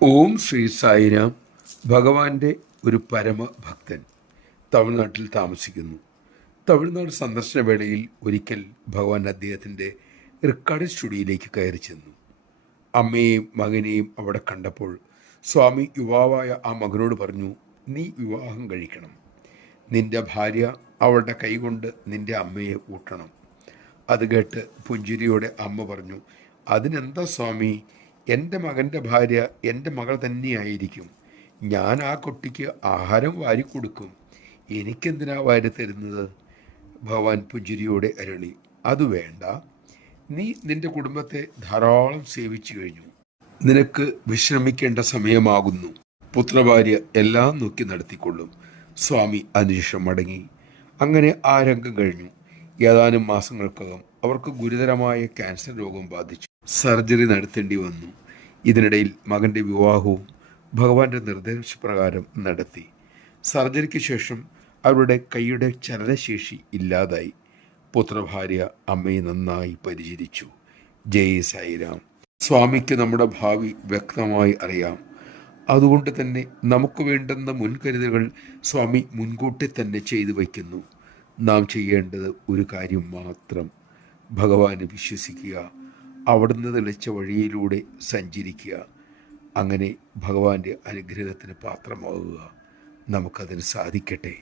ഓം ശ്രീ സായിരാം. ഭഗവാന്റെ ഒരു പരമഭക്തൻ തമിഴ്നാട്ടിൽ താമസിക്കുന്നു. തമിഴ്നാട് സന്ദർശന വേളയിൽ ഒരിക്കൽ ഭഗവാൻ അദ്ദേഹത്തിൻ്റെ റെക്കോർഡിംഗ് സ്റ്റുഡിയോയിലേക്ക് കയറി ചെന്നു. അമ്മയെയും മകനെയും അവിടെ കണ്ടപ്പോൾ സ്വാമി യുവാവായ ആ മകനോട് പറഞ്ഞു, നീ വിവാഹം കഴിക്കണം. നിന്റെ ഭാര്യ അവളുടെ കൈകൊണ്ട് നിന്റെ അമ്മയെ ഊട്ടണം. അത് കേട്ട് പുഞ്ചിരിയോടെ അമ്മ പറഞ്ഞു, അതിനെന്താ സ്വാമി, എൻ്റെ മകൻ്റെ ഭാര്യ എൻ്റെ മകൾ തന്നെയായിരിക്കും. ഞാൻ ആ കുട്ടിക്ക് ആഹാരം വാരിക്കൊടുക്കും. എനിക്കെന്തിനാ വാരി തരുന്നത്? ഭഗവാൻ പുഞ്ചിരിയോടെ അരുളി, അത് വേണ്ട. നീ നിന്റെ കുടുംബത്തെ ധാരാളം സേവിച്ചു കഴിഞ്ഞു. നിനക്ക് വിശ്രമിക്കേണ്ട സമയമാകുന്നു. പുത്രഭാര്യ എല്ലാം നോക്കി നടത്തിക്കൊള്ളും. സ്വാമി അതിനുശേഷം മടങ്ങി. അങ്ങനെ ആ രംഗം കഴിഞ്ഞു. ഏതാനും മാസങ്ങൾക്കകം അവർക്ക് ഗുരുതരമായ ക്യാൻസർ രോഗം ബാധിച്ചു. സർജറി നടത്തേണ്ടി വന്നു. ഇതിനിടയിൽ മകൻ്റെ വിവാഹവും ഭഗവാന്റെ നിർദ്ദേശപ്രകാരം നടത്തി. സർജറിക്ക് ശേഷം അവരുടെ കൈയുടെ ചലനശേഷി ഇല്ലാതായി. പുത്രഭാര്യ അമ്മയെ നന്നായി പരിചരിച്ചു. ജയ് സായിരാം. സ്വാമിക്ക് നമ്മുടെ ഭാവി വ്യക്തമായി അറിയാം. അതുകൊണ്ട് തന്നെ നമുക്ക് വേണ്ടുന്ന മുൻകരുതലുകൾ സ്വാമി മുൻകൂട്ടി തന്നെ ചെയ്തു വയ്ക്കുന്നു. നാം ചെയ്യേണ്ടത് ഒരു കാര്യം മാത്രം: ഭഗവാനെ വിശ്വസിക്കുക, അവിടുന്ന് തെളിച്ച വഴിയിലൂടെ സഞ്ചരിക്കുക. അങ്ങനെ ഭഗവാന്റെ അനുഗ്രഹത്തിന് പാത്രമാവുക. നമുക്കതിന് സാധിക്കട്ടെ.